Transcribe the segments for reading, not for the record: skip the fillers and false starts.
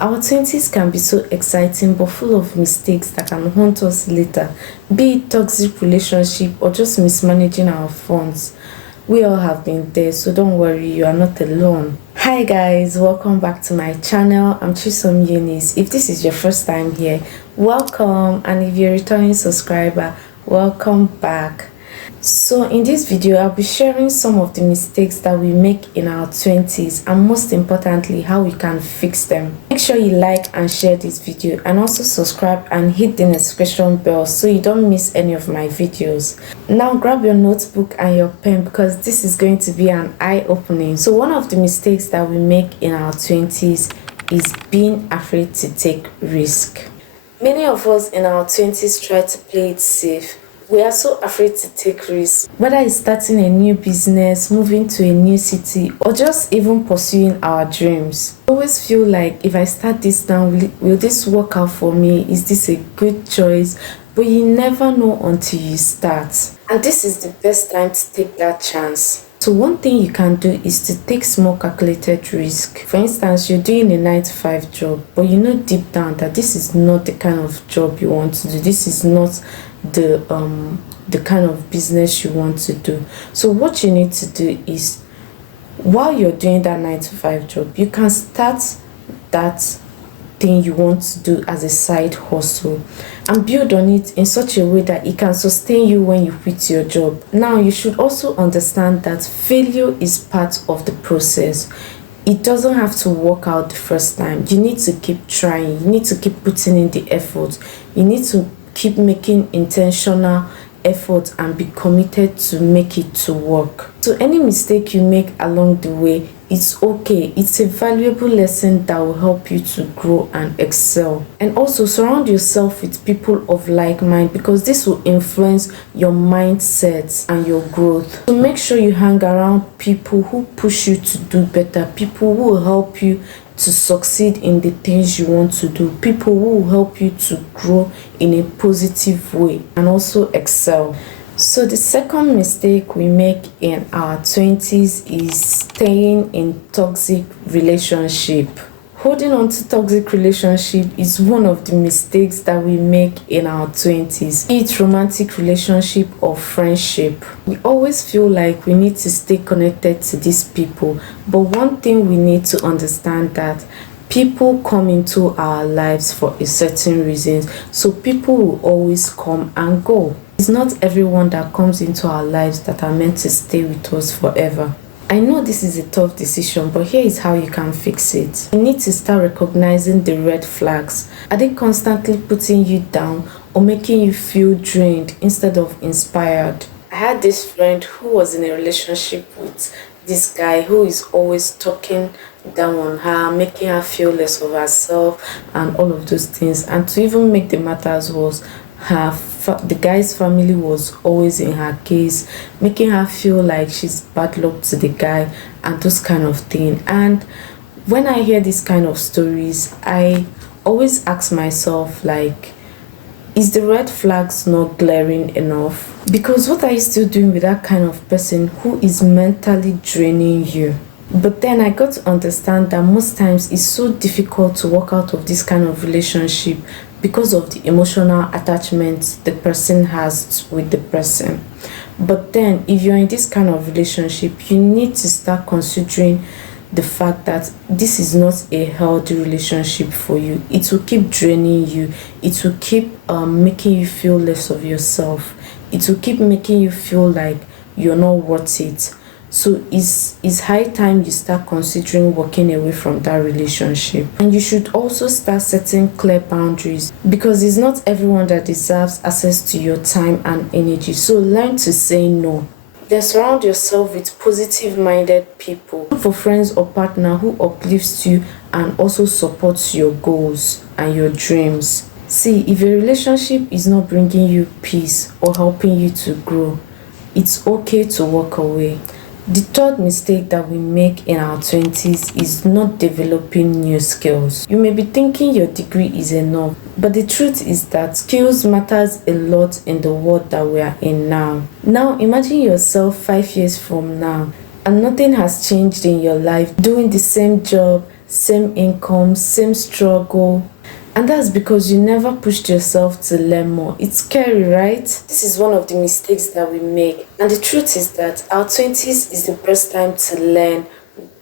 Our 20s can be so exciting but full of mistakes that can haunt us later, be it toxic relationship or just mismanaging our funds. We all have been there, so don't worry, you are not alone. Hi guys, welcome back to my channel. I'm Chisom Eunice. If this is your first time here, welcome, and if you're a returning subscriber, welcome back. So in this video, I'll be sharing some of the mistakes that we make in our 20s and most importantly, how we can fix them. Make sure you like and share this video and also subscribe and hit the notification bell so you don't miss any of my videos. Now grab your notebook and your pen because this is going to be an eye-opening. So one of the mistakes that we make in our 20s is being afraid to take risk. Many of us in our 20s try to play it safe. We are so afraid to take risks, whether it's starting a new business, moving to a new city, or just even pursuing our dreams. I always feel like if I start this now, will this work out for me? Is this a good choice? But you never know until you start. And this is the best time to take that chance. So one thing you can do is to take small calculated risk. For instance, you're doing a 9-to-5 job, but you know deep down that this is not the kind of job you want to do. This is not the kind of business you want to do. So what you need to do is, while you're doing that 9-to-5 job, you can start that thing you want to do as a side hustle and build on it in such a way that it can sustain you when you quit your job. Now you should also understand that failure is part of the process. It doesn't have to work out the first time. You need to keep trying. You need to keep putting in the effort. You need to keep making intentional effort and be committed to make it to work. So any mistake you make along the way, it's okay. It's a valuable lesson that will help you to grow and excel. And also surround yourself with people of like mind because this will influence your mindset and your growth. So make sure you hang around people who push you to do better, people who will help you to succeed in the things you want to do, people who will help you to grow in a positive way and also excel. So the second mistake we make in our 20s is staying in toxic relationship. Holding on to toxic relationship is one of the mistakes that we make in our 20s. Be it romantic relationship or friendship. We always feel like we need to stay connected to these people. But one thing we need to understand that people come into our lives for a certain reason. So people will always come and go. It's not everyone that comes into our lives that are meant to stay with us forever. I know this is a tough decision, but here is how you can fix it. You need to start recognizing the red flags. Are they constantly putting you down or making you feel drained instead of inspired? I had this friend who was in a relationship with this guy who is always talking down on her, making her feel less of herself and all of those things. And to even make the matters worse, the guy's family was always in her case, making her feel like she's bad luck to the guy and those kind of thing. And when I hear these kind of stories, I always ask myself, like, is the red flags not glaring enough? Because what are you still doing with that kind of person who is mentally draining you? But then I got to understand that most times it's so difficult to walk out of this kind of relationship because of the emotional attachment the person has with the person. But then if you're in this kind of relationship, you need to start considering the fact that this is not a healthy relationship for you. It will keep draining you. It will keep making you feel less of yourself. It will keep making you feel like you're not worth it. So it's high time you start considering walking away from that relationship. And you should also start setting clear boundaries because it's not everyone that deserves access to your time and energy. So learn to say no. Then surround yourself with positive-minded people. Look for friends or partner who uplifts you and also supports your goals and your dreams. See, if a relationship is not bringing you peace or helping you to grow, it's okay to walk away. The third mistake that we make in our 20s is not developing new skills. You may be thinking your degree is enough, but the truth is that skills matters a lot in the world that we are in now. Now imagine yourself 5 years from now and nothing has changed in your life, doing the same job, same income, same struggle. And that's because you never pushed yourself to learn more. It's scary, right? This is one of the mistakes that we make. And the truth is that our 20s is the best time to learn,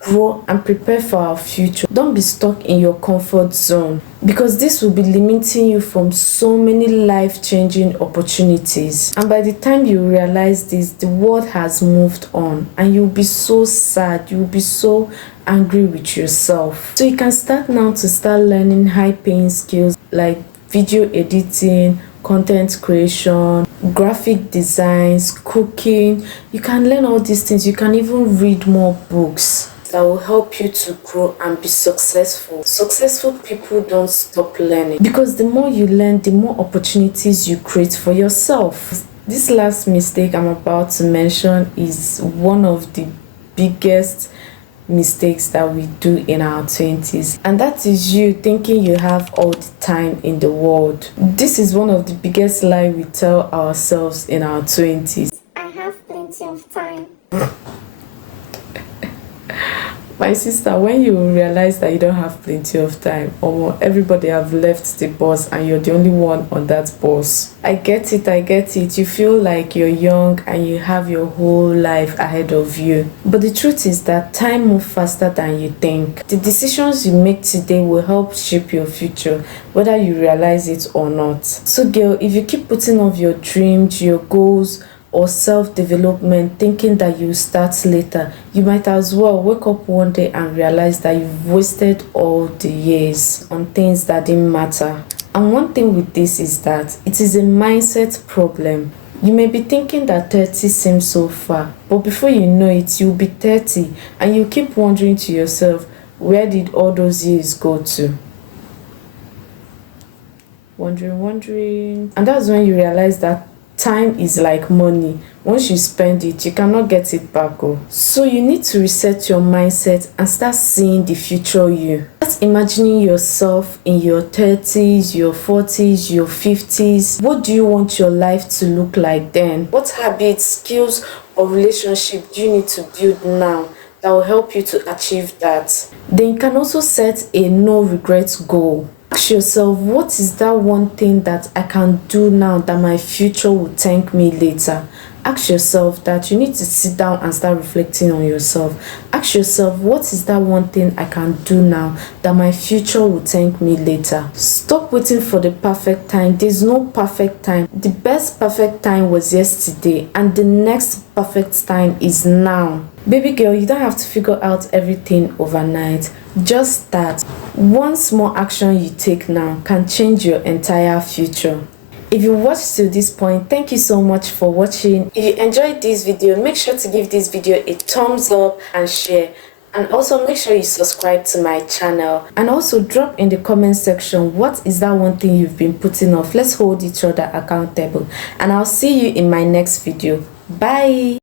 grow, and prepare for our future. Don't be stuck in your comfort zone, because this will be limiting you from so many life-changing opportunities. And by the time you realize this, the world has moved on, and you'll be so sad, you'll be so angry with yourself. So you can start now to start learning high-paying skills like video editing, content creation, graphic designs, cooking. You can learn all these things. You can even read more books that will help you to grow and be successful. Successful people don't stop learning, because the more you learn, the more opportunities you create for yourself. This last mistake I'm about to mention is one of the biggest mistakes that we do in our 20s, and that is you thinking you have all the time in the world. This is one of the biggest lies we tell ourselves in our 20s. I have plenty of time. My sister, when you realize that you don't have plenty of time, or everybody have left the bus and you're the only one on that bus. I get it. You feel like you're young and you have your whole life ahead of you. But the truth is that time moves faster than you think. The decisions you make today will help shape your future, whether you realize it or not. So girl, if you keep putting off your dreams, your goals, or self-development thinking that you start later, you might as well wake up one day and realize that you've wasted all the years on things that didn't matter. And one thing with this is that it is a mindset problem. You may be thinking that 30 seems so far, but before you know it, you'll be 30 and you keep wondering to yourself, where did all those years go to? Wondering. And that's when you realize that time is like money. Once you spend it, you cannot get it back. So you need to reset your mindset and start seeing the future you. Start imagining yourself in your 30s, your 40s, your 50s. What do you want your life to look like then? What habits, skills, or relationship do you need to build now that will help you to achieve that? Then you can also set a no regrets goal. Ask yourself, what is that one thing that I can do now that my future will thank me later? Ask yourself that. You need to sit down and start reflecting on yourself. Ask yourself, what is that one thing I can do now that my future will thank me later? Stop waiting for the perfect time. There's no perfect time. The best perfect time was yesterday, and the next perfect time is now. Baby girl, you don't have to figure out everything overnight. Just start. One small action you take now can change your entire future. If you watched to this point, thank you so much for watching. If you enjoyed this video, make sure to give this video a thumbs up and share. And also make sure you subscribe to my channel. And also drop in the comment section, what is that one thing you've been putting off? Let's hold each other accountable. And I'll see you in my next video. Bye.